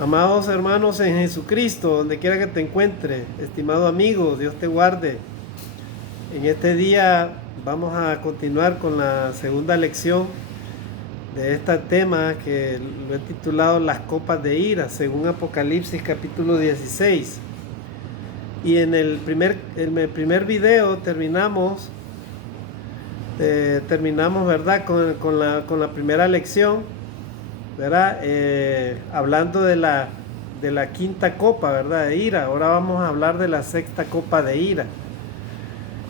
Amados hermanos en Jesucristo, donde quiera que te encuentres, estimado amigo, Dios te guarde. En este día vamos a continuar con la segunda lección de este tema que lo he titulado Las copas de ira, según Apocalipsis capítulo 16. Y en el primer video terminamos, ¿verdad? Con la primera lección, ¿verdad? Hablando de la quinta copa, ¿verdad? De ira. Ahora vamos a hablar de la sexta copa de ira.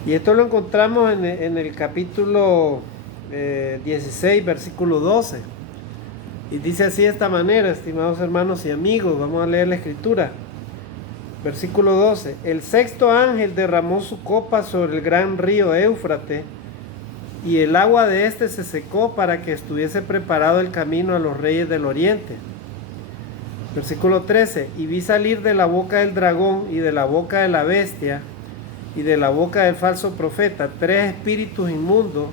Y esto lo encontramos en el capítulo 16, versículo 12. Y dice así de esta manera, estimados hermanos y amigos, vamos a leer la escritura. Versículo 12. El sexto ángel derramó su copa sobre el gran río Éufrates, y el agua de éste se secó para que estuviese preparado el camino a los reyes del oriente. Versículo 13. Y vi salir de la boca del dragón y de la boca de la bestia y de la boca del falso profeta 3 espíritus inmundos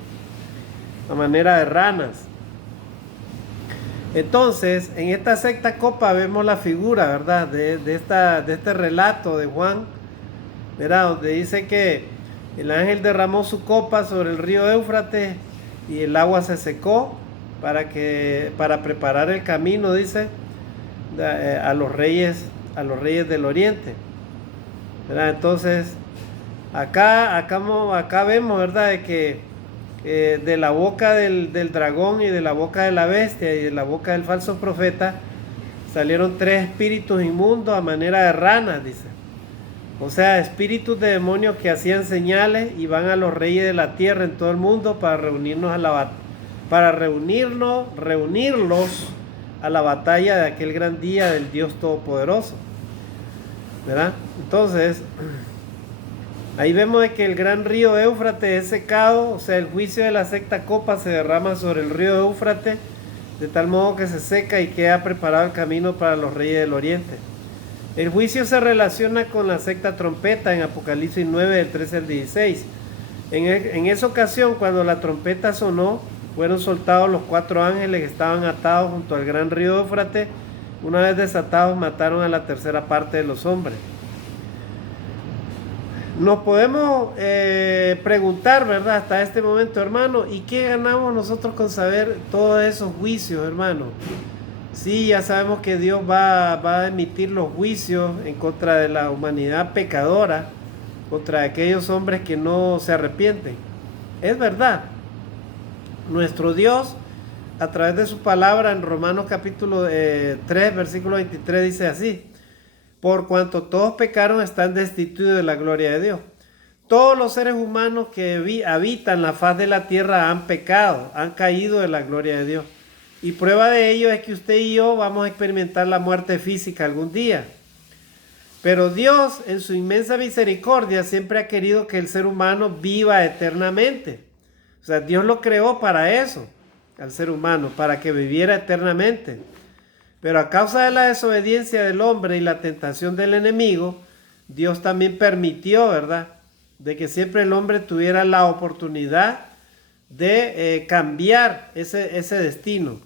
a manera de ranas. Entonces, en esta sexta copa vemos la figura, ¿verdad? De este relato de Juan, ¿verdad? Donde dice que el ángel derramó su copa sobre el río Éufrates y el agua se secó para preparar el camino, dice, a los reyes del oriente, ¿verdad? Entonces, acá vemos, ¿verdad? De que de la boca del dragón y de la boca de la bestia y de la boca del falso profeta salieron 3 espíritus inmundos a manera de ranas, dice. O sea, espíritus de demonios que hacían señales y van a los reyes de la tierra en todo el mundo para reunirlos a la batalla de aquel gran día del Dios Todopoderoso, ¿verdad? Entonces, ahí vemos de que el gran río Éufrates es secado, o sea, el juicio de la sexta copa se derrama sobre el río Éufrates, de tal modo que se seca y queda preparado el camino para los reyes del oriente. El juicio se relaciona con la sexta trompeta en Apocalipsis 9, del 13 al 16. En esa ocasión, cuando la trompeta sonó, fueron soltados los 4 ángeles que estaban atados junto al gran río Éufrates. Una vez desatados, mataron a la tercera parte de los hombres. Nos podemos preguntar, ¿verdad? Hasta este momento, hermano, ¿y qué ganamos nosotros con saber todos esos juicios, hermano? Sí, ya sabemos que Dios va a emitir los juicios en contra de la humanidad pecadora, contra aquellos hombres que no se arrepienten. Es verdad. Nuestro Dios, a través de su palabra en Romanos capítulo 3, versículo 23, dice así: por cuanto todos pecaron, están destituidos de la gloria de Dios. Todos los seres humanos que habitan la faz de la tierra han pecado, han caído de la gloria de Dios. Y prueba de ello es que usted y yo vamos a experimentar la muerte física algún día. Pero Dios, en su inmensa misericordia, siempre ha querido que el ser humano viva eternamente. O sea, Dios lo creó para eso, al ser humano, para que viviera eternamente. Pero a causa de la desobediencia del hombre y la tentación del enemigo, Dios también permitió, ¿verdad?, de que siempre el hombre tuviera la oportunidad de cambiar ese destino.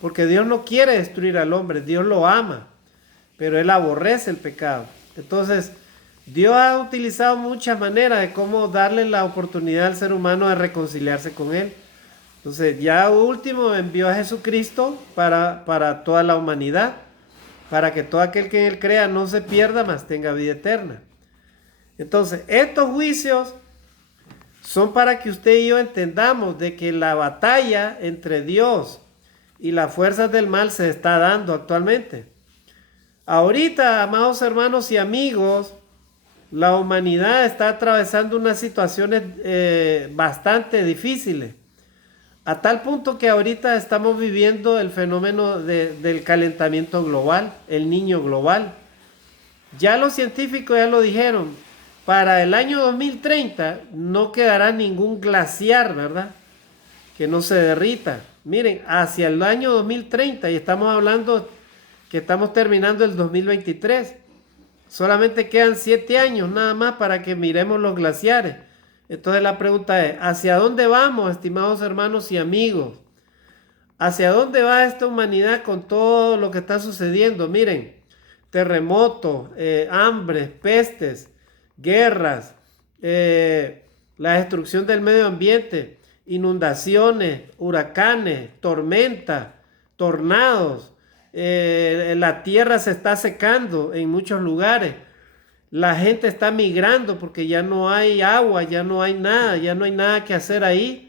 Porque Dios no quiere destruir al hombre, Dios lo ama, pero Él aborrece el pecado. Entonces, Dios ha utilizado muchas maneras de cómo darle la oportunidad al ser humano de reconciliarse con Él. Entonces, ya último envió a Jesucristo para toda la humanidad, para que todo aquel que en Él crea no se pierda, mas tenga vida eterna. Entonces, estos juicios son para que usted y yo entendamos de que la batalla entre Dios y las fuerzas del mal se está dando actualmente. Ahorita, amados hermanos y amigos, la humanidad está atravesando unas situaciones bastante difíciles. A tal punto que ahorita estamos viviendo el fenómeno del calentamiento global, el niño global. Ya los científicos ya lo dijeron, para el año 2030 no quedará ningún glaciar, ¿verdad?, que no se derrita. Miren, hacia el año 2030, y estamos hablando que estamos terminando el 2023, solamente quedan 7 años nada más para que miremos los glaciares. Entonces la pregunta es, ¿hacia dónde vamos, estimados hermanos y amigos? ¿Hacia dónde va esta humanidad con todo lo que está sucediendo? Miren, terremotos, hambres, pestes, guerras, la destrucción del medio ambiente, inundaciones, huracanes, tormentas, tornados. La tierra se está secando en muchos lugares. La gente está migrando porque ya no hay agua, ya no hay nada que hacer ahí.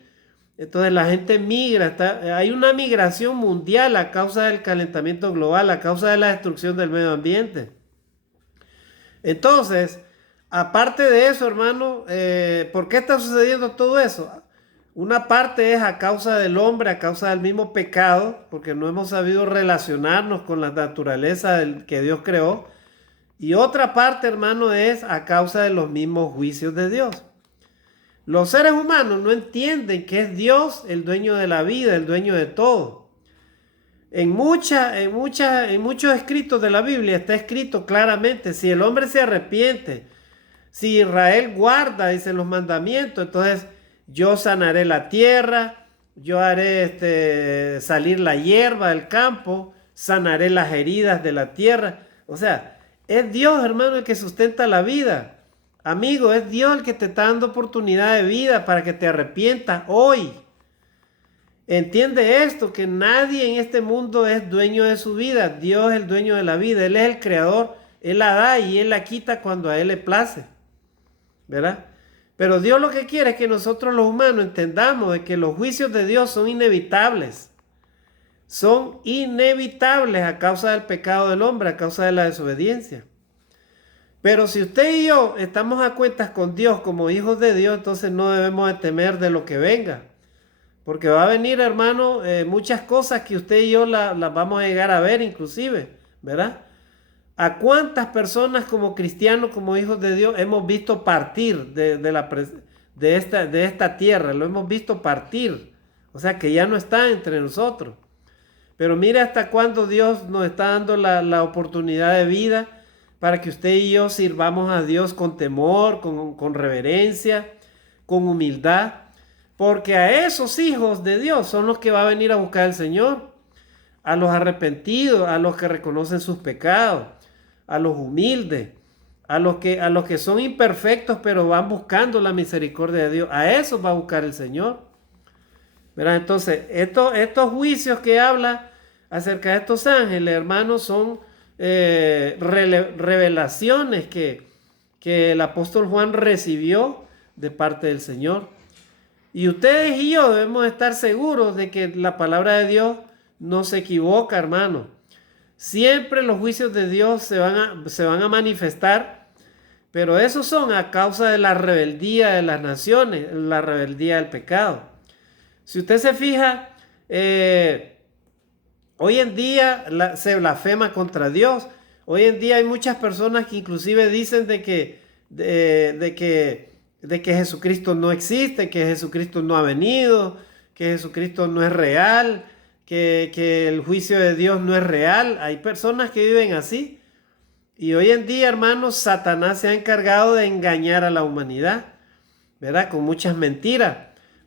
Entonces la gente migra, hay una migración mundial a causa del calentamiento global, a causa de la destrucción del medio ambiente. Entonces, aparte de eso, hermano, ¿por qué está sucediendo todo eso? Una parte es a causa del hombre, a causa del mismo pecado, porque no hemos sabido relacionarnos con la naturaleza que Dios creó. Y otra parte, hermano, es a causa de los mismos juicios de Dios. Los seres humanos no entienden que es Dios el dueño de la vida, el dueño de todo. En muchos escritos de la Biblia está escrito claramente, si el hombre se arrepiente, si Israel guarda, dice, los mandamientos, entonces yo sanaré la tierra, yo haré salir la hierba del campo, sanaré las heridas de la tierra. O sea, es Dios, hermano, el que sustenta la vida. Amigo, es Dios el que te está dando oportunidad de vida para que te arrepientas hoy. Entiende esto, que nadie en este mundo es dueño de su vida. Dios es el dueño de la vida. Él es el creador. Él la da y Él la quita cuando a Él le place. ¿Verdad? Pero Dios lo que quiere es que nosotros los humanos entendamos de que los juicios de Dios son inevitables. Son inevitables a causa del pecado del hombre, a causa de la desobediencia. Pero si usted y yo estamos a cuentas con Dios como hijos de Dios, entonces no debemos de temer de lo que venga. Porque va a venir, hermano, muchas cosas que usted y yo las vamos a llegar a ver inclusive, ¿verdad? ¿A cuántas personas como cristianos, como hijos de Dios, hemos visto partir de esta tierra? Lo hemos visto partir. O sea, que ya no está entre nosotros. Pero mire hasta cuándo Dios nos está dando la oportunidad de vida para que usted y yo sirvamos a Dios con temor, con reverencia, con humildad. Porque a esos hijos de Dios son los que va a venir a buscar el Señor. A los arrepentidos, a los que reconocen sus pecados, a los humildes, a los que son imperfectos pero van buscando la misericordia de Dios. A esos va a buscar el Señor. ¿Verdad? Entonces, estos juicios que habla acerca de estos ángeles, hermanos, son revelaciones que el apóstol Juan recibió de parte del Señor. Y ustedes y yo debemos estar seguros de que la palabra de Dios no se equivoca, hermano. Siempre los juicios de Dios se van a manifestar, pero esos son a causa de la rebeldía de las naciones, la rebeldía del pecado. Si usted se fija, hoy en día se blasfema contra Dios. Hoy en día hay muchas personas que inclusive dicen de que Jesucristo no existe, que Jesucristo no ha venido, que Jesucristo no es real, que el juicio de Dios no es real. Hay personas que viven así. Y hoy en día, hermanos, Satanás se ha encargado de engañar a la humanidad, ¿verdad? Con muchas mentiras.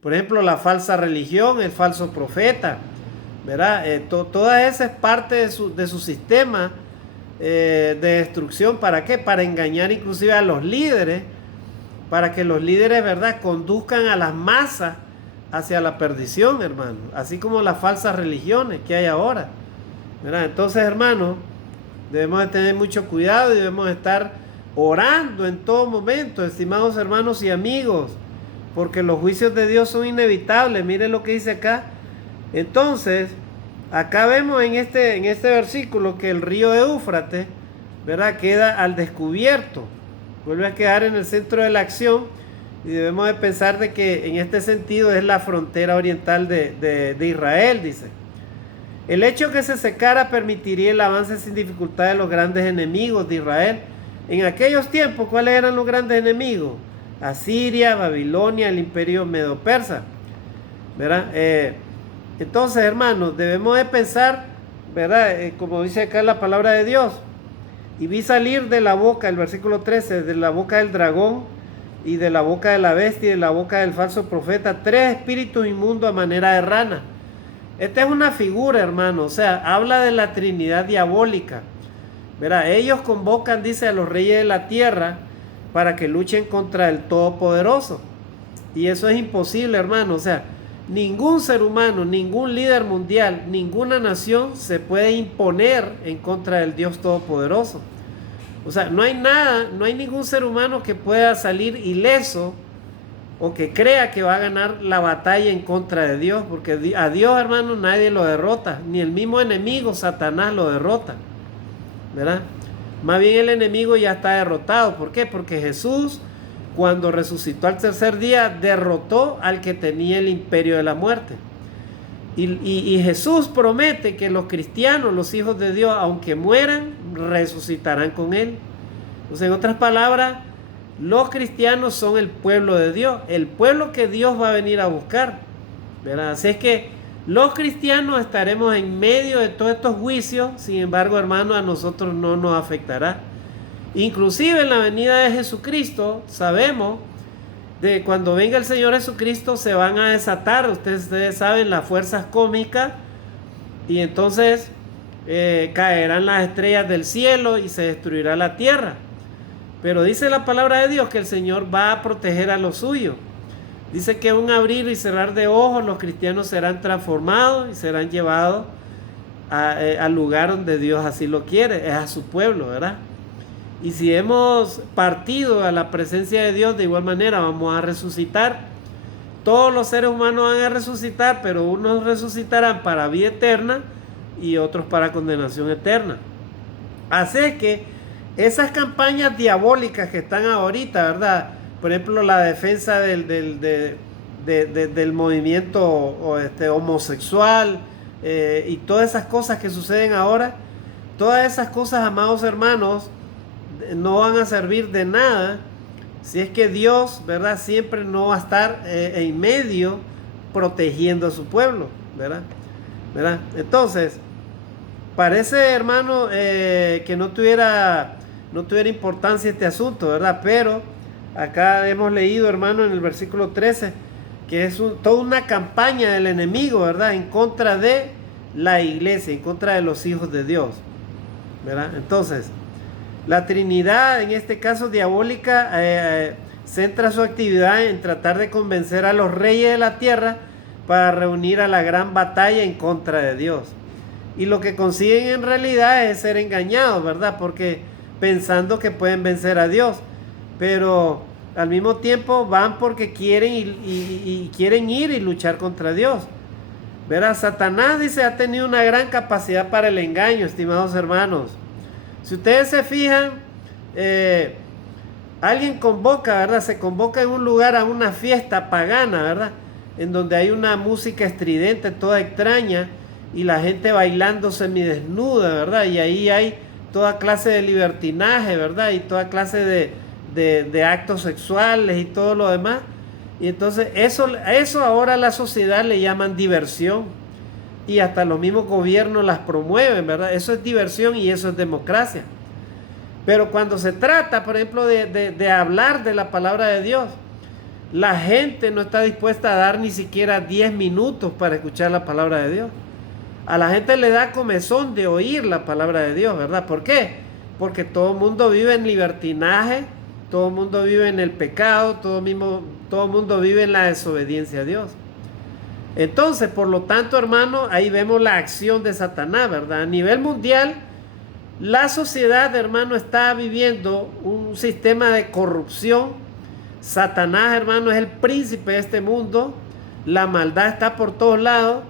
Por ejemplo, la falsa religión, el falso profeta, ¿verdad? Toda esa es parte de su sistema de destrucción. ¿Para qué? Para engañar inclusive a los líderes, para que los líderes, ¿verdad?, conduzcan a las masas hacia la perdición, hermano. Así como las falsas religiones que hay ahora, ¿verdad? Entonces, hermano, debemos de tener mucho cuidado y debemos de estar orando en todo momento, estimados hermanos y amigos, porque los juicios de Dios son inevitables. Miren lo que dice acá. Entonces, acá vemos en este versículo que el río Éufrates, ¿verdad?, queda al descubierto. Vuelve a quedar en el centro de la acción y debemos de pensar de que en este sentido es la frontera oriental de Israel, dice. El hecho que se secara permitiría el avance sin dificultad de los grandes enemigos de Israel. En aquellos tiempos, ¿cuáles eran los grandes enemigos? Asiria, Babilonia, el imperio medo-persa, ¿verdad? Entonces, hermanos, debemos de pensar, ¿verdad? Como dice acá la palabra de Dios. Y vi salir de la boca, el versículo 13, de la boca del dragón y de la boca de la bestia y de la boca del falso profeta, 3 espíritus inmundos a manera de rana. Esta es una figura, hermano, o sea, habla de la Trinidad diabólica. Verá, ellos convocan, dice, a los reyes de la tierra para que luchen contra el Todopoderoso. Y eso es imposible, hermano. O sea, ningún ser humano, ningún líder mundial, ninguna nación se puede imponer en contra del Dios Todopoderoso. O sea, no hay nada, no hay ningún ser humano que pueda salir ileso o que crea que va a ganar la batalla en contra de Dios, porque a Dios, hermano, nadie lo derrota, ni el mismo enemigo, Satanás, lo derrota, ¿verdad? Más bien el enemigo ya está derrotado. ¿Por qué? Porque Jesús, cuando resucitó al tercer día, derrotó al que tenía el imperio de la muerte. Y Jesús promete que los cristianos, los hijos de Dios, aunque mueran, resucitarán con Él. Entonces, en otras palabras, los cristianos son el pueblo de Dios, el pueblo que Dios va a venir a buscar, ¿verdad? Así es que los cristianos estaremos en medio de todos estos juicios. Sin embargo, hermano, a nosotros no nos afectará. Inclusive en la venida de Jesucristo, sabemos de cuando venga el Señor Jesucristo se van a desatar, ustedes saben, las fuerzas cósmicas, y entonces caerán las estrellas del cielo y se destruirá la tierra. Pero dice la palabra de Dios que el Señor va a proteger a los suyos. Dice que un abrir y cerrar de ojos los cristianos serán transformados y serán llevados al lugar donde Dios así lo quiere, es a su pueblo, ¿verdad? Y si hemos partido a la presencia de Dios, de igual manera vamos a resucitar. Todos los seres humanos van a resucitar, pero unos resucitarán para vida eterna y otros para condenación eterna. Así es que esas campañas diabólicas que están ahorita, ¿verdad? Por ejemplo, la defensa del movimiento homosexual y todas esas cosas que suceden ahora, todas esas cosas, amados hermanos, no van a servir de nada si es que Dios, ¿verdad?, siempre no va a estar en medio protegiendo a su pueblo, ¿verdad? Entonces, parece, hermano, que no tuviera importancia este asunto, ¿verdad? Pero acá hemos leído, hermano, en el versículo 13, que es toda una campaña del enemigo, ¿verdad?, en contra de la iglesia, en contra de los hijos de Dios, ¿verdad? Entonces, la Trinidad, en este caso diabólica, centra su actividad en tratar de convencer a los reyes de la tierra para reunir a la gran batalla en contra de Dios. Y lo que consiguen en realidad es ser engañados, ¿verdad? Porque pensando que pueden vencer a Dios, pero al mismo tiempo van porque quieren y quieren ir y luchar contra Dios, ¿verdad? Satanás, dice, ha tenido una gran capacidad para el engaño, estimados hermanos. Si ustedes se fijan, alguien convoca, ¿verdad? Se convoca en un lugar a una fiesta pagana, ¿verdad? En donde hay una música estridente, toda extraña, y la gente bailando semidesnuda, ¿verdad? Y ahí hay toda clase de libertinaje, ¿verdad? Y toda clase de actos sexuales y todo lo demás. Y entonces eso ahora a la sociedad le llaman diversión. Y hasta los mismos gobiernos las promueven, ¿verdad? Eso es diversión y eso es democracia. Pero cuando se trata, por ejemplo, de hablar de la palabra de Dios, la gente no está dispuesta a dar ni siquiera 10 minutos para escuchar la palabra de Dios. A la gente le da comezón de oír la palabra de Dios, ¿verdad? ¿Por qué? Porque todo el mundo vive en libertinaje, todo el mundo vive en el pecado, todo el mundo vive en la desobediencia a Dios. Entonces, por lo tanto, hermano, ahí vemos la acción de Satanás, ¿verdad? A nivel mundial, la sociedad, hermano, está viviendo un sistema de corrupción. Satanás, hermano, es el príncipe de este mundo. La maldad está por todos lados,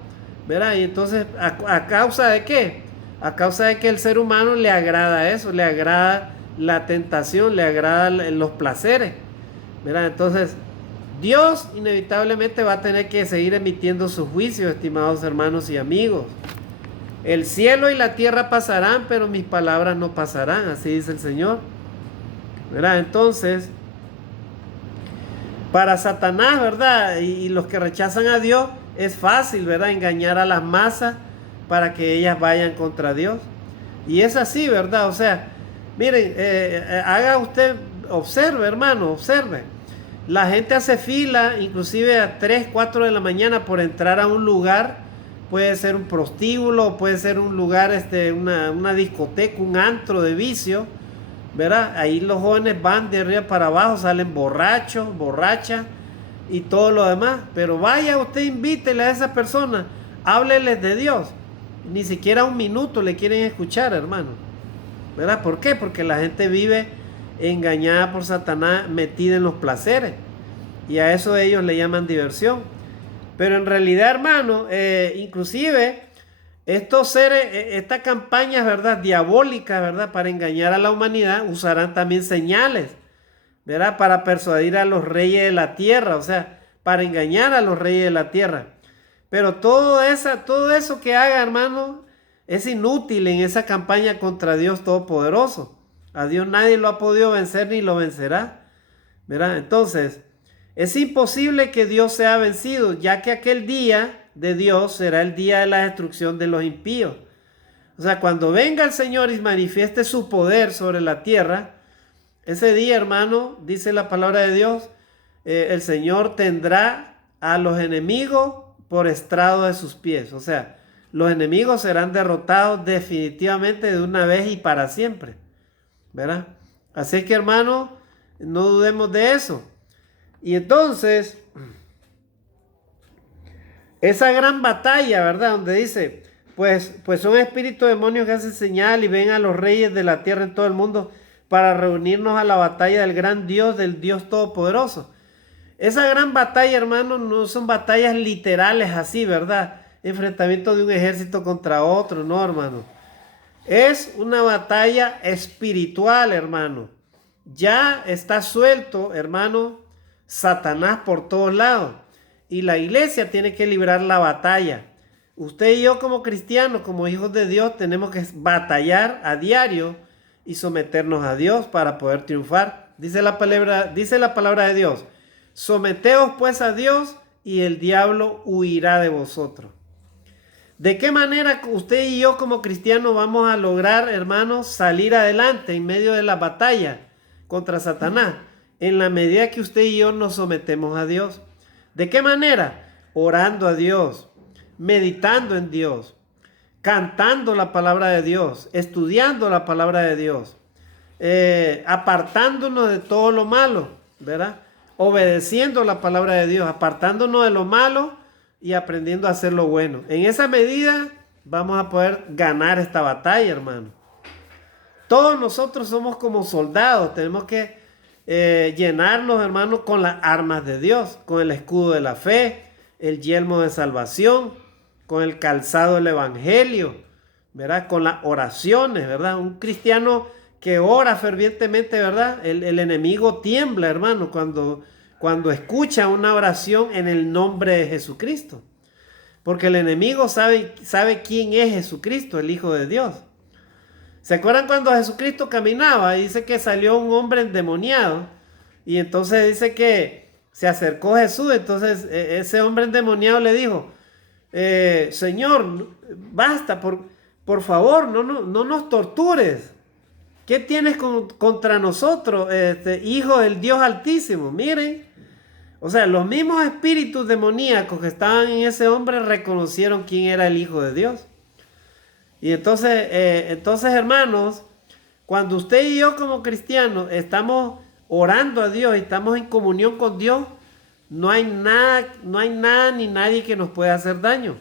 ¿verdad? Y entonces, ¿a causa de qué? A causa de que el ser humano le agrada eso, le agrada la tentación, le agrada los placeres, ¿verdad? Entonces, Dios inevitablemente va a tener que seguir emitiendo sus juicios, estimados hermanos y amigos. El cielo y la tierra pasarán, pero mis palabras no pasarán, así dice el Señor, ¿verdad? Entonces, para Satanás, ¿verdad? Y los que rechazan a Dios, es fácil, ¿verdad?, engañar a las masas para que ellas vayan contra Dios. Y es así, ¿verdad? O sea, miren, haga usted, observe, hermano, observe. La gente hace fila, inclusive a 3, 4 de la mañana por entrar a un lugar puede ser un prostíbulo, puede ser un lugar, una discoteca, un antro de vicio, ¿verdad? Ahí los jóvenes van de arriba para abajo, salen borrachos, borrachas y todo lo demás. Pero vaya usted, invítele a esa persona, hábleles de Dios. Ni siquiera un minuto le quieren escuchar, hermano, ¿verdad? ¿Por qué? Porque la gente vive engañada por Satanás, metida en los placeres, y a eso ellos le llaman diversión. Pero en realidad, hermano, inclusive estos seres, estas campañas, ¿verdad?, diabólicas, ¿verdad?, para engañar a la humanidad, usarán también señales, ¿verdad?, para persuadir a los reyes de la tierra, o sea, para engañar a los reyes de la tierra. Pero todo eso que haga, hermano, es inútil en esa campaña contra Dios Todopoderoso. A Dios nadie lo ha podido vencer ni lo vencerá, ¿verdad? Entonces, es imposible que Dios sea vencido, ya que aquel día de Dios será el día de la destrucción de los impíos. O sea, cuando venga el Señor y manifieste su poder sobre la tierra, ese día, hermano, dice la palabra de Dios, el Señor tendrá a los enemigos por estrado de sus pies. O sea, los enemigos serán derrotados definitivamente de una vez y para siempre, ¿verdad? Así que, hermano, no dudemos de eso. Y entonces, esa gran batalla, ¿verdad? Donde dice, pues son espíritus demonios que hacen señal y ven a los reyes de la tierra en todo el mundo para reunirnos a la batalla del gran Dios, del Dios Todopoderoso. Esa gran batalla, hermano, no son batallas literales así, ¿verdad? Enfrentamiento de un ejército contra otro, no, hermano. Es una batalla espiritual, hermano. Ya está suelto, hermano, Satanás por todos lados. Y la iglesia tiene que librar la batalla. Usted y yo como cristianos, como hijos de Dios, tenemos que batallar a diario y someternos a Dios para poder triunfar. Dice la palabra de Dios: someteos pues a Dios y el diablo huirá de vosotros. ¿De qué manera usted y yo como cristianos vamos a lograr, hermanos, salir adelante en medio de la batalla contra Satanás? En la medida que usted y yo nos sometemos a Dios. ¿De qué manera? Orando a Dios, meditando en Dios, cantando la palabra de Dios, estudiando la palabra de Dios, apartándonos de todo lo malo, ¿verdad? Obedeciendo la palabra de Dios, apartándonos de lo malo y aprendiendo a hacer lo bueno. En esa medida vamos a poder ganar esta batalla, hermano. Todos nosotros somos como soldados, tenemos que llenarnos, hermanos, con las armas de Dios, con el escudo de la fe, el yelmo de salvación, con el calzado del evangelio, ¿verdad? Con las oraciones, ¿verdad? Un cristiano que ora fervientemente, ¿verdad? El enemigo tiembla, hermano, cuando escucha una oración en el nombre de Jesucristo. Porque el enemigo sabe quién es Jesucristo, el Hijo de Dios. ¿Se acuerdan cuando Jesucristo caminaba? Y dice que salió un hombre endemoniado. Y entonces dice que se acercó Jesús. Entonces ese hombre endemoniado le dijo: Señor, basta, por favor, no nos tortures. ¿Qué tienes contra nosotros, hijo del Dios Altísimo? Miren, o sea, los mismos espíritus demoníacos que estaban en ese hombre reconocieron quién era el Hijo de Dios. Y entonces, hermanos, cuando usted y yo como cristianos estamos orando a Dios y estamos en comunión con Dios, no hay nada ni nadie que nos pueda hacer daño,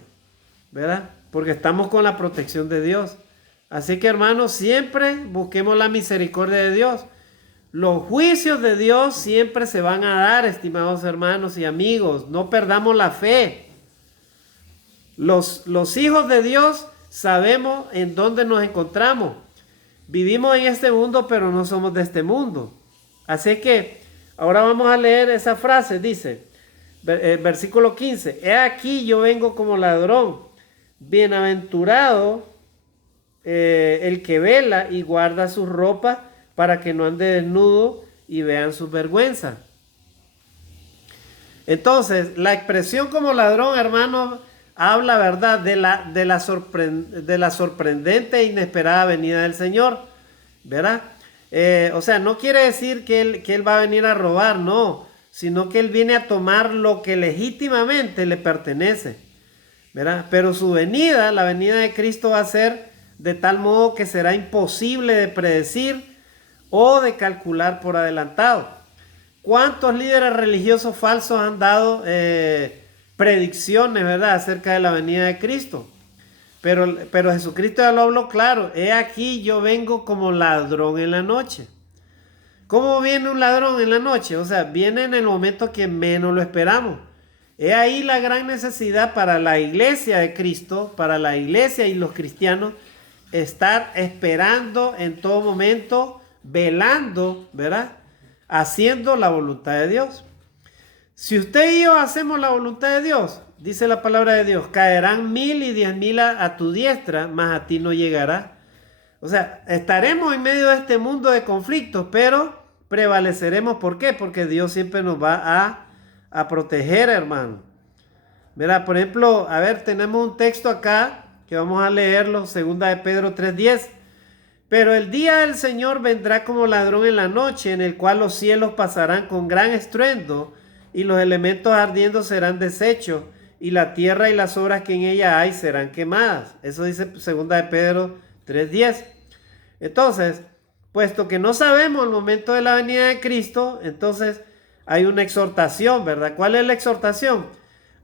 ¿verdad? Porque estamos con la protección de Dios. Así que, hermanos, siempre busquemos la misericordia de Dios. Los juicios de Dios siempre se van a dar, estimados hermanos y amigos. No perdamos la fe. Los hijos de Dios sabemos en dónde nos encontramos. Vivimos en este mundo, pero no somos de este mundo. Así que ahora vamos a leer esa frase. Dice, versículo 15: he aquí yo vengo como ladrón. Bienaventurado el que vela y guarda sus ropas para que no ande desnudo y vean su vergüenza. Entonces, la expresión como ladrón, hermanos, habla, ¿verdad?, de la sorprendente e inesperada venida del Señor, ¿verdad? O sea, no quiere decir que él va a venir a robar, no, sino que Él viene a tomar lo que legítimamente le pertenece. ¿verdad? Pero su venida, la venida de Cristo va a ser de tal modo que será imposible de predecir o de calcular por adelantado. ¿Cuántos líderes religiosos falsos han dado predicciones, ¿verdad?, acerca de la venida de Cristo? Pero Jesucristo ya lo habló claro. He aquí yo vengo como ladrón en la noche. ¿Cómo viene un ladrón en la noche? O sea, viene en el momento que menos lo esperamos. He ahí la gran necesidad para la iglesia de Cristo, para la iglesia y los cristianos, estar esperando en todo momento, velando, ¿verdad?, haciendo la voluntad de Dios. Si usted y yo hacemos la voluntad de Dios, dice la palabra de Dios, caerán 1000 y 10.000 a tu diestra, mas a ti no llegará. O sea, estaremos en medio de este mundo de conflictos, pero prevaleceremos. ¿Por qué? Porque Dios siempre nos va a proteger, hermano. Mira, por ejemplo, a ver, tenemos un texto acá que vamos a leerlo, segunda de Pedro 3:10. Pero el día del Señor vendrá como ladrón en la noche, en el cual los cielos pasarán con gran estruendo, y los elementos ardiendo serán deshechos, y la tierra y las obras que en ella hay serán quemadas. Eso dice segunda de Pedro 3:10. Entonces, puesto que no sabemos el momento de la venida de Cristo, entonces hay una exhortación, ¿verdad? ¿Cuál es la exhortación?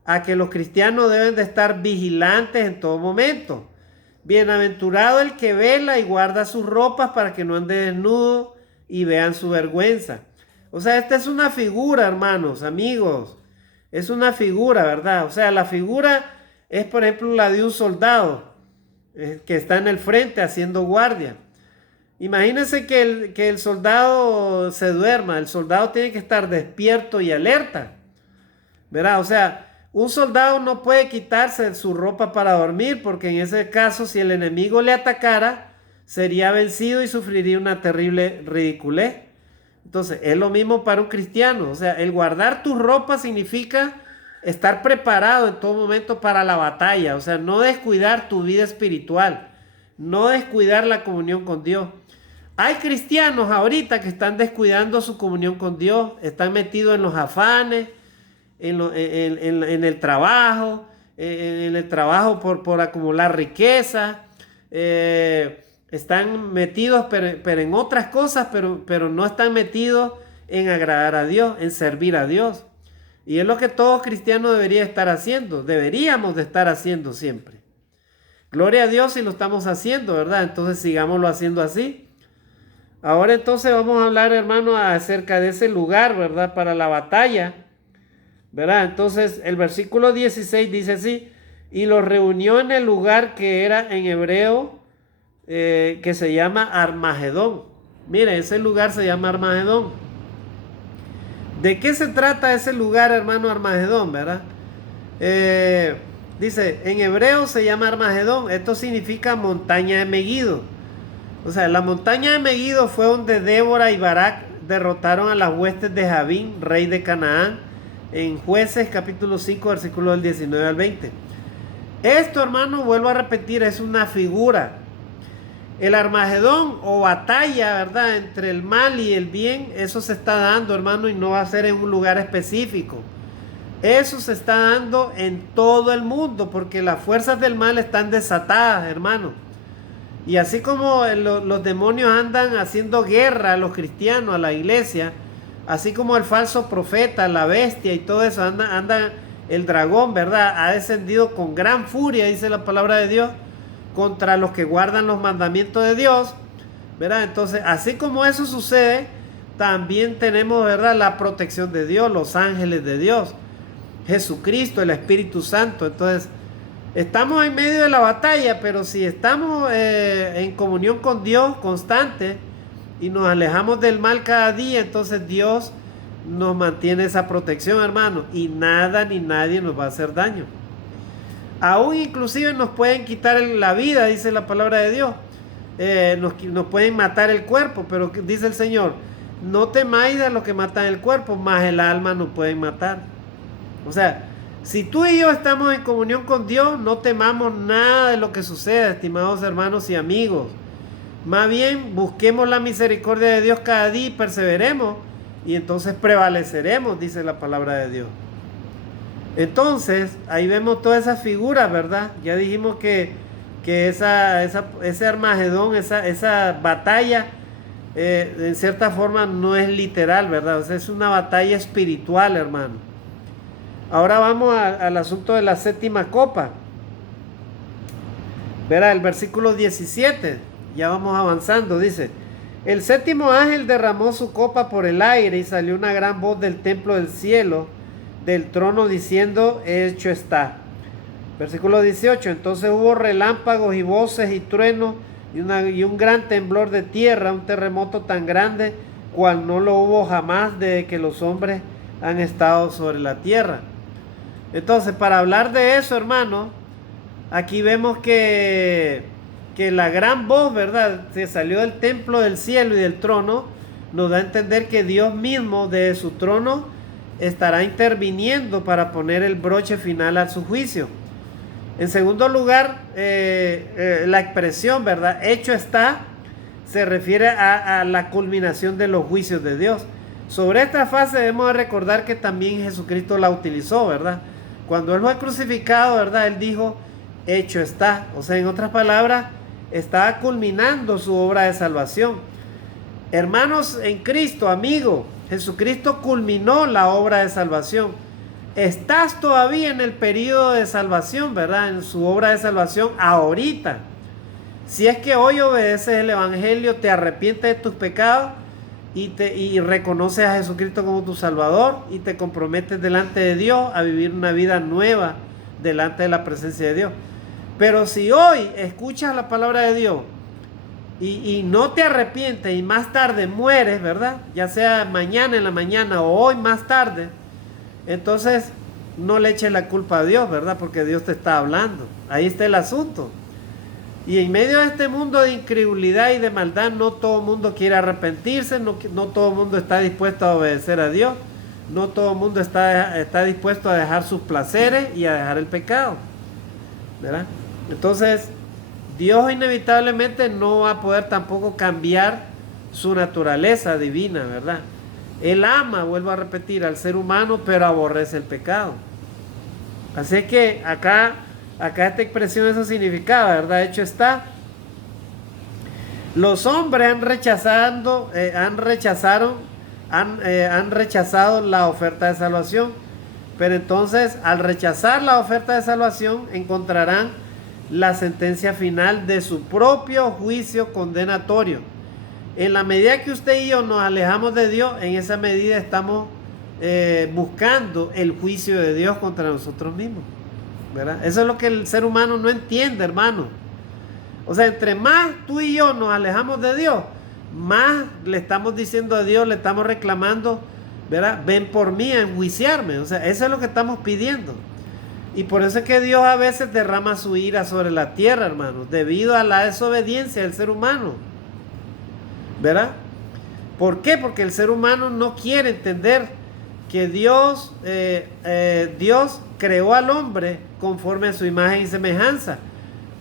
A que los cristianos deben de estar vigilantes en todo momento. Bienaventurado el que vela y guarda sus ropas para que no ande desnudo y vean su vergüenza. O sea, esta es una figura, hermanos, amigos. Es una figura, ¿verdad? O sea, la figura es, por ejemplo, la de un soldado que está en el frente haciendo guardia. Imagínense que el soldado se duerma. El soldado tiene que estar despierto y alerta, ¿verdad? O sea, un soldado no puede quitarse su ropa para dormir, porque en ese caso, si el enemigo le atacara, sería vencido y sufriría una terrible ridiculez. Entonces, es lo mismo para un cristiano. O sea, el guardar tu ropa significa estar preparado en todo momento para la batalla. O sea, no descuidar tu vida espiritual, no descuidar la comunión con Dios. Hay cristianos ahorita que están descuidando su comunión con Dios, están metidos en los afanes, en el trabajo, por acumular riqueza, están metidos pero en otras cosas, pero no están metidos en agradar a Dios, en servir a Dios. Y es lo que todo cristiano debería estar haciendo, deberíamos de estar haciendo siempre. Gloria a Dios si lo estamos haciendo, ¿verdad? Entonces sigámoslo haciendo así. Ahora entonces vamos a hablar, hermano, acerca de ese lugar, ¿verdad?, para la batalla, ¿verdad? Entonces el versículo 16 dice así: y los reunió en el lugar que era en hebreo, que se llama Armagedón. Mire, ese lugar se llama Armagedón. ¿De qué se trata ese lugar, hermano, Armagedón, verdad? Dice, en hebreo se llama Armagedón. Esto significa montaña de Megido. O sea, la montaña de Megido fue donde Débora y Barak derrotaron a las huestes de Jabín, rey de Canaán, en Jueces capítulo 5, versículos del 19 al 20. Esto, hermano, vuelvo a repetir, es una figura. El Armagedón o batalla, ¿verdad?, entre el mal y el bien, eso se está dando, hermano, y no va a ser en un lugar específico. Eso se está dando en todo el mundo, porque las fuerzas del mal están desatadas, hermano. Y así como los demonios andan haciendo guerra a los cristianos, a la iglesia, así como el falso profeta, la bestia y todo eso, anda el dragón, ¿verdad?, ha descendido con gran furia, dice la palabra de Dios, contra los que guardan los mandamientos de Dios, ¿verdad? Entonces, así como eso sucede, también tenemos, ¿verdad?, la protección de Dios, los ángeles de Dios, Jesucristo, el Espíritu Santo. Entonces, estamos en medio de la batalla, pero si estamos en comunión con Dios constante y nos alejamos del mal cada día, entonces Dios nos mantiene esa protección, hermano, y nada ni nadie nos va a hacer daño. Aún inclusive nos pueden quitar la vida, dice la palabra de Dios. Nos pueden matar el cuerpo, pero dice el Señor, no temáis a los que matan el cuerpo, mas el alma no pueden matar. O sea, si tú y yo estamos en comunión con Dios, no temamos nada de lo que suceda, estimados hermanos y amigos. Más bien, busquemos la misericordia de Dios cada día y perseveremos, y entonces prevaleceremos, dice la palabra de Dios. Entonces, ahí vemos todas esas figuras, ¿verdad? Ya dijimos que ese Armagedón, esa batalla, en cierta forma no es literal, ¿verdad? O sea, es una batalla espiritual, hermano. Ahora vamos al asunto de la séptima copa. Verá, el versículo 17, ya vamos avanzando, dice: el séptimo ángel derramó su copa por el aire y salió una gran voz del templo del cielo, del trono, diciendo: hecho está. Versículo 18, entonces hubo relámpagos y voces y truenos y un gran temblor de tierra, un terremoto tan grande cual no lo hubo jamás desde que los hombres han estado sobre la tierra. Entonces, para hablar de eso, hermano, aquí vemos que la gran voz, ¿verdad?, que salió del templo del cielo y del trono, nos da a entender que Dios mismo de su trono estará interviniendo para poner el broche final a su juicio. En segundo lugar, la expresión, ¿verdad?, hecho está, se refiere a la culminación de los juicios de Dios. Sobre esta fase debemos recordar que también Jesucristo la utilizó, ¿verdad? Cuando Él fue crucificado, ¿verdad?, Él dijo: hecho está. O sea, en otras palabras, estaba culminando su obra de salvación. Hermanos en Cristo, amigo, Jesucristo culminó la obra de salvación. Estás todavía en el periodo de salvación, ¿verdad? En su obra de salvación ahorita. Si es que hoy obedeces el Evangelio, te arrepientes de tus pecados y reconoces a Jesucristo como tu Salvador y te comprometes delante de Dios a vivir una vida nueva delante de la presencia de Dios. Pero si hoy escuchas la palabra de Dios y no te arrepientes y más tarde mueres, ¿verdad? Ya sea mañana en la mañana o hoy más tarde, entonces no le eches la culpa a Dios, ¿verdad? Porque Dios te está hablando. Ahí está el asunto. Y en medio de este mundo de incredulidad y de maldad, no todo el mundo quiere arrepentirse, no todo el mundo está dispuesto a obedecer a Dios, no todo el mundo está dispuesto a dejar sus placeres y a dejar el pecado, ¿verdad? Entonces, Dios inevitablemente no va a poder tampoco cambiar su naturaleza divina, ¿verdad? Él ama, vuelvo a repetir, al ser humano, pero aborrece el pecado. Así que acá esta expresión, eso significaba, ¿verdad? Hecho está. Los hombres han rechazado la oferta de salvación. Pero entonces, al rechazar la oferta de salvación, encontrarán la sentencia final de su propio juicio condenatorio. En la medida que usted y yo nos alejamos de Dios, en esa medida estamos buscando el juicio de Dios contra nosotros mismos, ¿verdad? Eso es lo que el ser humano no entiende, hermano. O sea, entre más tú y yo nos alejamos de Dios, más le estamos diciendo a Dios, le estamos reclamando, ¿verdad? Ven por mí a enjuiciarme. O sea, eso es lo que estamos pidiendo. Y por eso es que Dios a veces derrama su ira sobre la tierra, hermano, debido a la desobediencia del ser humano, ¿verdad? ¿Por qué? Porque el ser humano no quiere entender que Dios creó al hombre conforme a su imagen y semejanza.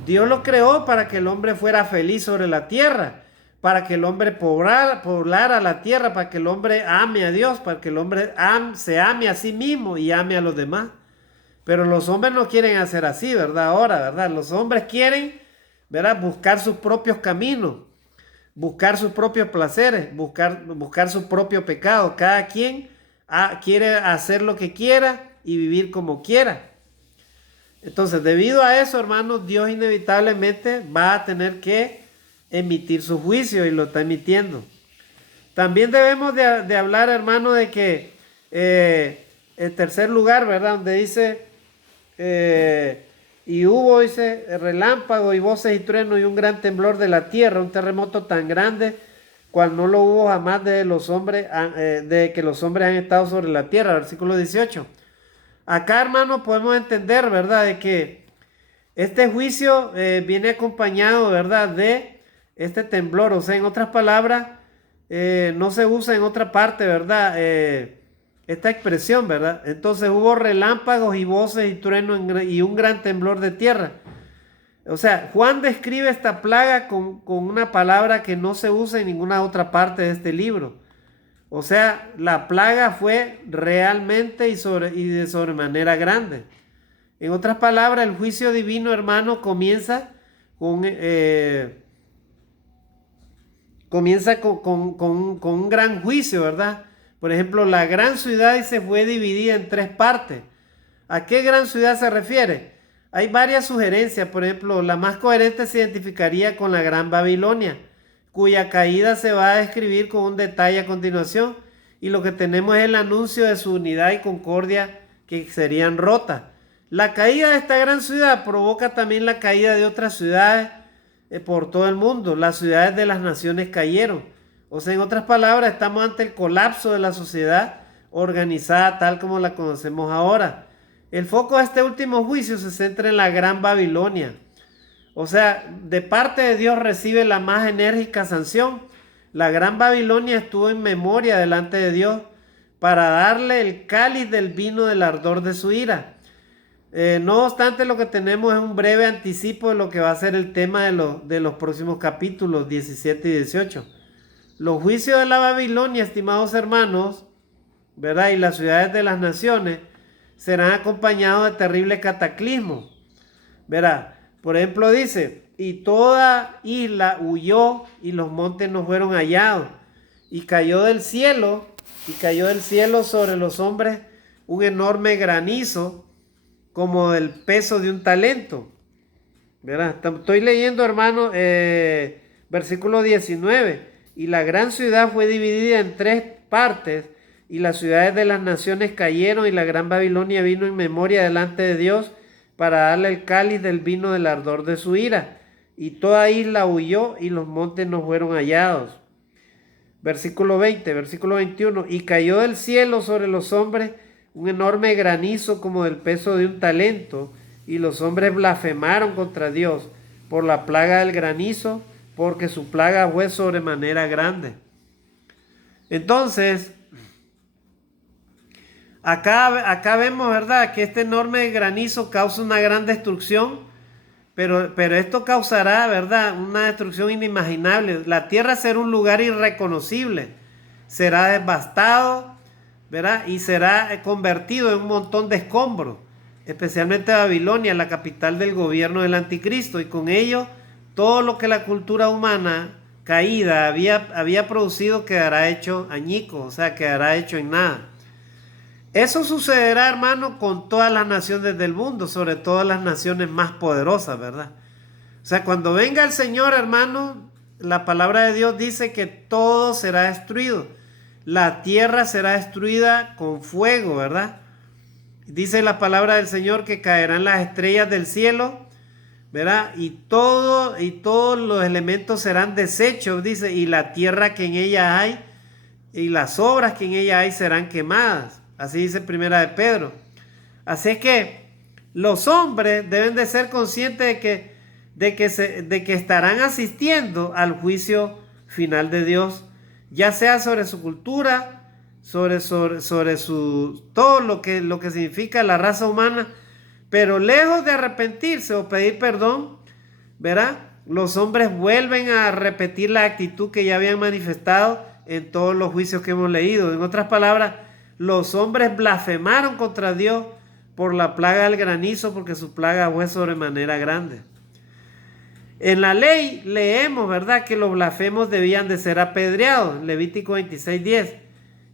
Dios lo creó para que el hombre fuera feliz sobre la tierra, para que el hombre poblara la tierra, para que el hombre ame a Dios, para que el hombre se ame a sí mismo y ame a los demás. Pero los hombres no quieren hacer así, ¿verdad? Ahora, ¿verdad? Los hombres quieren, ¿verdad?, buscar sus propios caminos, buscar sus propios placeres, buscar su propio pecado. Cada quien quiere hacer lo que quiera y vivir como quiera. Entonces, debido a eso, hermanos, Dios inevitablemente va a tener que emitir su juicio y lo está emitiendo. También debemos de hablar, hermano, de que en tercer lugar, ¿verdad?, donde dice, y hubo, dice, relámpago y voces y truenos y un gran temblor de la tierra, un terremoto tan grande cual no lo hubo jamás de que los hombres han estado sobre la tierra. Versículo 18. Acá, hermano, podemos entender, ¿verdad?, de que este juicio viene acompañado, ¿verdad?, de este temblor. O sea, en otras palabras, no se usa en otra parte, ¿verdad?, esta expresión, ¿verdad? Entonces hubo relámpagos y voces y truenos y un gran temblor de tierra. O sea, Juan describe esta plaga con una palabra que no se usa en ninguna otra parte de este libro. O sea, la plaga fue realmente y de sobremanera grande. En otras palabras, el juicio divino, hermano, comienza con un gran juicio, ¿verdad? Por ejemplo, la gran ciudad se fue dividida en tres partes. ¿A qué gran ciudad se refiere? Hay varias sugerencias. Por ejemplo, la más coherente se identificaría con la Gran Babilonia, cuya caída se va a describir con un detalle a continuación. Y lo que tenemos es el anuncio de su unidad y concordia que serían rotas. La caída de esta gran ciudad provoca también la caída de otras ciudades por todo el mundo. Las ciudades de las naciones cayeron. O sea, en otras palabras, estamos ante el colapso de la sociedad organizada tal como la conocemos ahora. El foco de este último juicio se centra en la Gran Babilonia. O sea, de parte de Dios recibe la más enérgica sanción. La Gran Babilonia estuvo en memoria delante de Dios para darle el cáliz del vino del ardor de su ira. No obstante, lo que tenemos es un breve anticipo de lo que va a ser el tema de los próximos capítulos 17 y 18. Los juicios de la Babilonia, estimados hermanos, ¿verdad? Y las ciudades de las naciones serán acompañados de terribles cataclismos, ¿verdad? Por ejemplo, dice, y toda isla huyó y los montes no fueron hallados. Y cayó del cielo sobre los hombres un enorme granizo como el peso de un talento. ¿Verdad? Estoy leyendo, hermano, versículo 19. Y la gran ciudad fue dividida en tres partes, y las ciudades de las naciones cayeron, y la gran Babilonia vino en memoria delante de Dios para darle el cáliz del vino del ardor de su ira. Y toda isla huyó y los montes no fueron hallados. Versículo 20, versículo 21. Y cayó del cielo sobre los hombres un enorme granizo como del peso de un talento, y los hombres blasfemaron contra Dios por la plaga del granizo, porque su plaga fue sobremanera grande. Entonces, acá vemos, ¿verdad?, que este enorme granizo causa una gran destrucción, pero esto causará, ¿verdad?, una destrucción inimaginable. La tierra será un lugar irreconocible, será devastado, ¿verdad?, y será convertido en un montón de escombros, especialmente Babilonia, la capital del gobierno del anticristo, y con ello todo lo que la cultura humana caída había producido quedará hecho añicos, o sea, quedará hecho en nada. Eso sucederá, hermano, con todas las naciones del mundo, sobre todo las naciones más poderosas, ¿verdad? O sea, cuando venga el Señor, hermano, la palabra de Dios dice que todo será destruido. La tierra será destruida con fuego, ¿verdad? Dice la palabra del Señor que caerán las estrellas del cielo, ¿verdad? Y todos los elementos serán deshechos, dice, y la tierra que en ella hay y las obras que en ella hay serán quemadas. Así dice Primera de Pedro. Así es que los hombres deben de ser conscientes de que estarán asistiendo al juicio final de Dios, ya sea sobre su cultura, sobre todo lo que significa la raza humana, pero lejos de arrepentirse o pedir perdón, ¿verdad?, los hombres vuelven a repetir la actitud que ya habían manifestado en todos los juicios que hemos leído. En otras palabras, los hombres blasfemaron contra Dios por la plaga del granizo, porque su plaga fue sobremanera grande. En la ley leemos, ¿verdad?, que los blasfemos debían de ser apedreados, Levítico 26:10.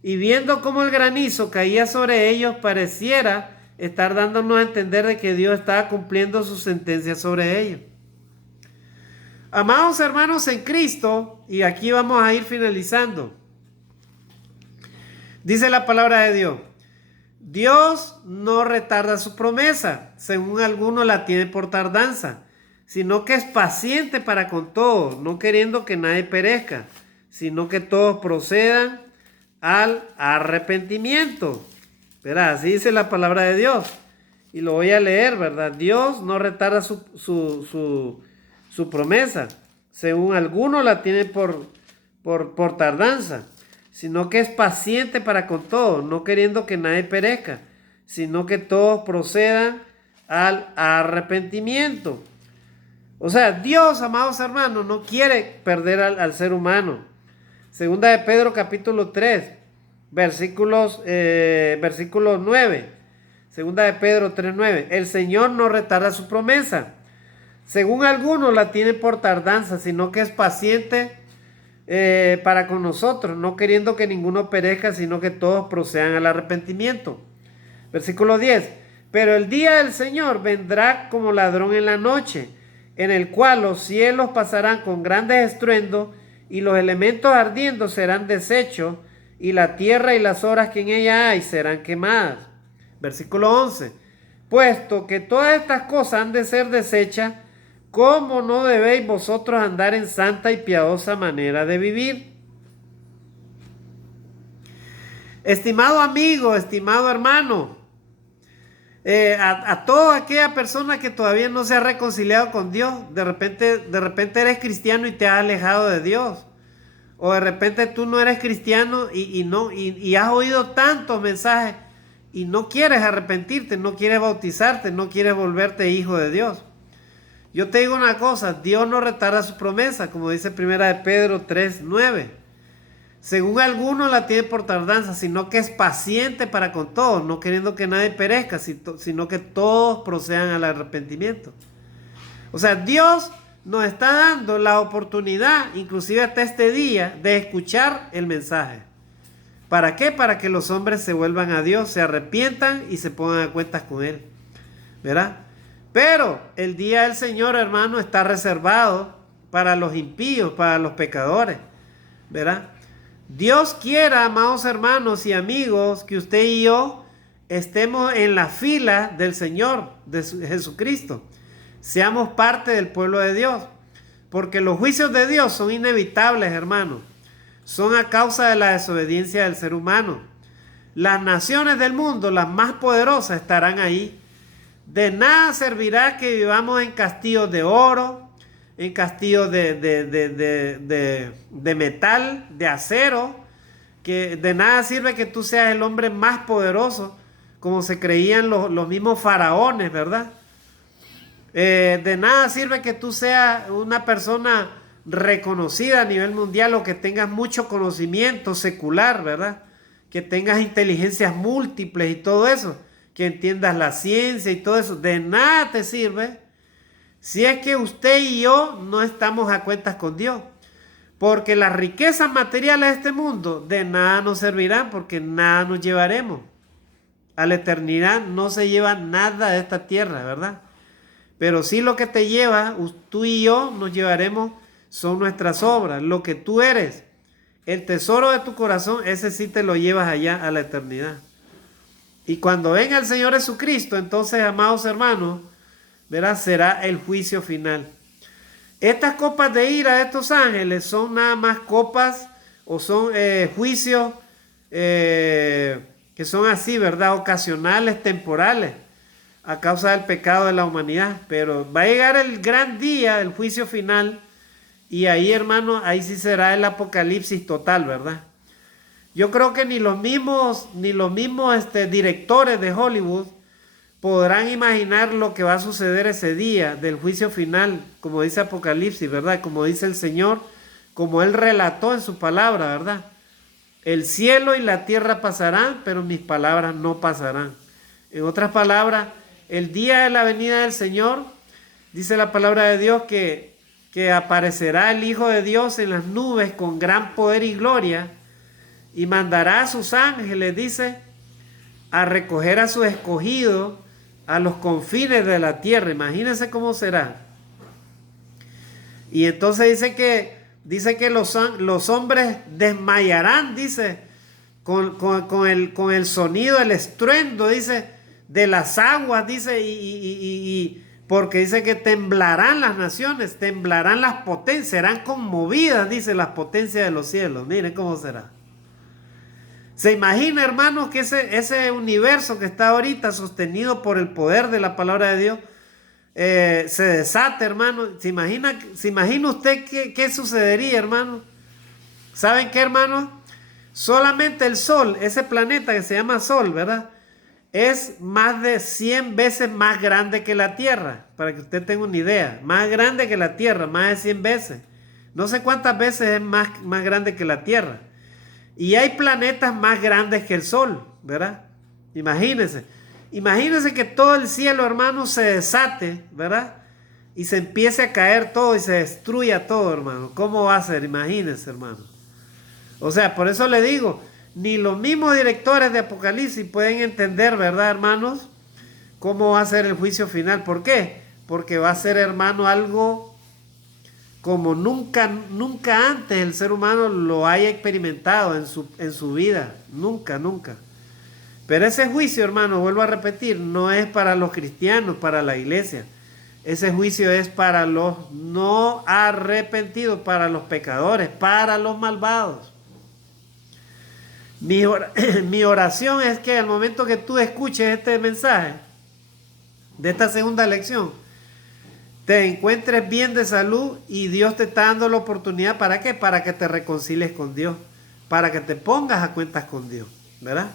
Y viendo cómo el granizo caía sobre ellos, pareciera estar dándonos a entender de que Dios estaba cumpliendo su sentencia sobre ellos. Amados hermanos en Cristo, y aquí vamos a ir finalizando. Dice la palabra de Dios: Dios no retarda su promesa, según algunos la tienen por tardanza, sino que es paciente para con todos, no queriendo que nadie perezca, sino que todos procedan al arrepentimiento. ¿Verdad? Así dice la palabra de Dios. Y lo voy a leer, ¿verdad? Dios no retarda su promesa, según algunos la tienen por tardanza, sino que es paciente para con todos, no queriendo que nadie perezca, sino que todos procedan al arrepentimiento. O sea, Dios, amados hermanos, no quiere perder al ser humano. Segunda de Pedro capítulo 3, versículo 9. Segunda de Pedro 3:9. El Señor no retarda su promesa, según algunos la tienen por tardanza, sino que es paciente para con nosotros, no queriendo que ninguno perezca, sino que todos procedan al arrepentimiento. Versículo 10. Pero el día del Señor vendrá como ladrón en la noche, en el cual los cielos pasarán con grandes estruendos y los elementos ardiendo serán deshechos y la tierra y las obras que en ella hay serán quemadas. Versículo 11. Puesto que todas estas cosas han de ser deshechas, ¿cómo no debéis vosotros andar en santa y piadosa manera de vivir? Estimado amigo, estimado hermano, a toda aquella persona que todavía no se ha reconciliado con Dios, de repente eres cristiano y te has alejado de Dios, o de repente tú no eres cristiano y has oído tantos mensajes y no quieres arrepentirte, no quieres bautizarte, no quieres volverte hijo de Dios. Yo te digo una cosa, Dios no retarda su promesa, como dice primera de Pedro 3:9. Según algunos la tiene por tardanza, sino que es paciente para con todos, no queriendo que nadie perezca, sino que todos procedan al arrepentimiento. O sea, Dios nos está dando la oportunidad, inclusive hasta este día, de escuchar el mensaje. ¿Para qué? Para que los hombres se vuelvan a Dios, se arrepientan y se pongan a cuentas con Él. ¿Verdad? Pero el día del Señor, hermano, está reservado para los impíos, para los pecadores. ¿Verdad? Dios quiera, amados hermanos y amigos, que usted y yo estemos en la fila del Señor, de Jesucristo. Seamos parte del pueblo de Dios. Porque los juicios de Dios son inevitables, hermanos. Son a causa de la desobediencia del ser humano. Las naciones del mundo, las más poderosas, estarán ahí. De nada servirá que vivamos en castillos de oro, en castillos de metal, de acero, que de nada sirve que tú seas el hombre más poderoso, como se creían los mismos faraones, ¿verdad? De nada sirve que tú seas una persona reconocida a nivel mundial o que tengas mucho conocimiento secular, ¿verdad? Que tengas inteligencias múltiples y todo eso, que entiendas la ciencia y todo eso. De nada te sirve si es que usted y yo no estamos a cuentas con Dios. Porque las riquezas materiales de este mundo de nada nos servirán, porque nada nos llevaremos. A la eternidad no se lleva nada de esta tierra, ¿verdad? Pero sí lo que te lleva, tú y yo nos llevaremos, son nuestras obras. Lo que tú eres, el tesoro de tu corazón, ese sí te lo llevas allá a la eternidad. Y cuando venga el Señor Jesucristo, entonces, amados hermanos, ¿verdad? Será el juicio final. Estas copas de ira de estos ángeles son nada más copas o son juicios que son así, ¿verdad? Ocasionales, temporales, a causa del pecado de la humanidad. Pero va a llegar el gran día, el juicio final, y ahí, hermano, ahí sí será el apocalipsis total, ¿verdad? Yo creo que ni los mismos directores de Hollywood podrán imaginar lo que va a suceder ese día del juicio final, como dice Apocalipsis, ¿verdad? Como dice el Señor, como Él relató en su palabra, ¿verdad? El cielo y la tierra pasarán, pero mis palabras no pasarán. En otras palabras, el día de la venida del Señor, dice la palabra de Dios que aparecerá el Hijo de Dios en las nubes con gran poder y gloria y mandará a sus ángeles, dice, a recoger a sus escogidos a los confines de la tierra. Imagínense cómo será. Y entonces dice que los hombres desmayarán, dice, con el sonido, el estruendo, dice, de las aguas, dice, porque dice que temblarán las naciones, temblarán las potencias, serán conmovidas, dice, las potencias de los cielos. Miren cómo será. ¿Se imagina, hermanos, que ese universo que está ahorita sostenido por el poder de la palabra de Dios se desate, hermano? ¿Se imagina usted qué sucedería, hermano? ¿Saben qué, hermano? Solamente el Sol, ese planeta que se llama Sol, ¿verdad? Es más de 100 veces más grande que la Tierra, para que usted tenga una idea. Más grande que la Tierra, más de 100 veces. No sé cuántas veces es más grande que la Tierra. Y hay planetas más grandes que el Sol, ¿verdad? Imagínense. Imagínense que todo el cielo, hermano, se desate, ¿verdad? Y se empiece a caer todo y se destruya todo, hermano. ¿Cómo va a ser? Imagínense, hermano. O sea, por eso le digo, ni los mismos directores de Apocalipsis pueden entender, ¿verdad, hermanos? ¿Cómo va a ser el juicio final? ¿Por qué? Porque va a ser, hermano, algo como nunca antes el ser humano lo haya experimentado en su vida. Nunca, nunca. Pero ese juicio, hermano, vuelvo a repetir, no es para los cristianos, para la iglesia. Ese juicio es para los no arrepentidos, para los pecadores, para los malvados. Mi oración es que al momento que tú escuches este mensaje de esta segunda lección, te encuentres bien de salud y Dios te está dando la oportunidad. ¿Para qué? Para que te reconcilies con Dios, para que te pongas a cuentas con Dios, ¿verdad?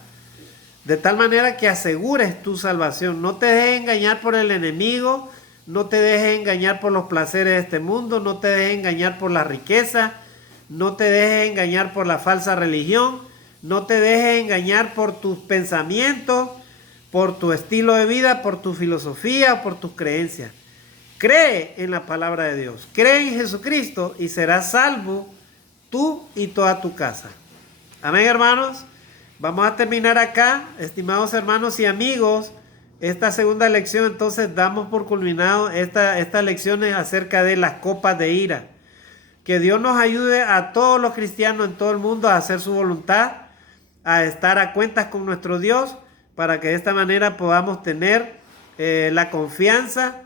De tal manera que asegures tu salvación. No te dejes engañar por el enemigo, no te dejes engañar por los placeres de este mundo, no te dejes engañar por la riqueza, no te dejes engañar por la falsa religión, no te dejes engañar por tus pensamientos, por tu estilo de vida, por tu filosofía, por tus creencias. Cree en la palabra de Dios, cree en Jesucristo y serás salvo tú y toda tu casa. Amén, hermanos. Vamos a terminar acá, estimados hermanos y amigos, esta segunda lección. Entonces damos por culminado estas lecciones acerca de las copas de ira. Que Dios nos ayude a todos los cristianos en todo el mundo a hacer su voluntad, a estar a cuentas con nuestro Dios, para que de esta manera podamos tener la confianza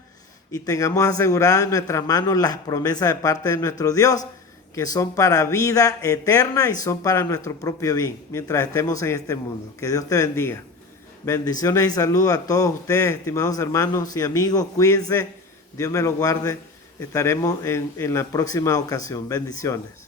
y tengamos aseguradas en nuestras manos las promesas de parte de nuestro Dios, que son para vida eterna y son para nuestro propio bien, mientras estemos en este mundo. Que Dios te bendiga. Bendiciones y saludos a todos ustedes, estimados hermanos y amigos. Cuídense, Dios me los guarde. Estaremos en la próxima ocasión. Bendiciones.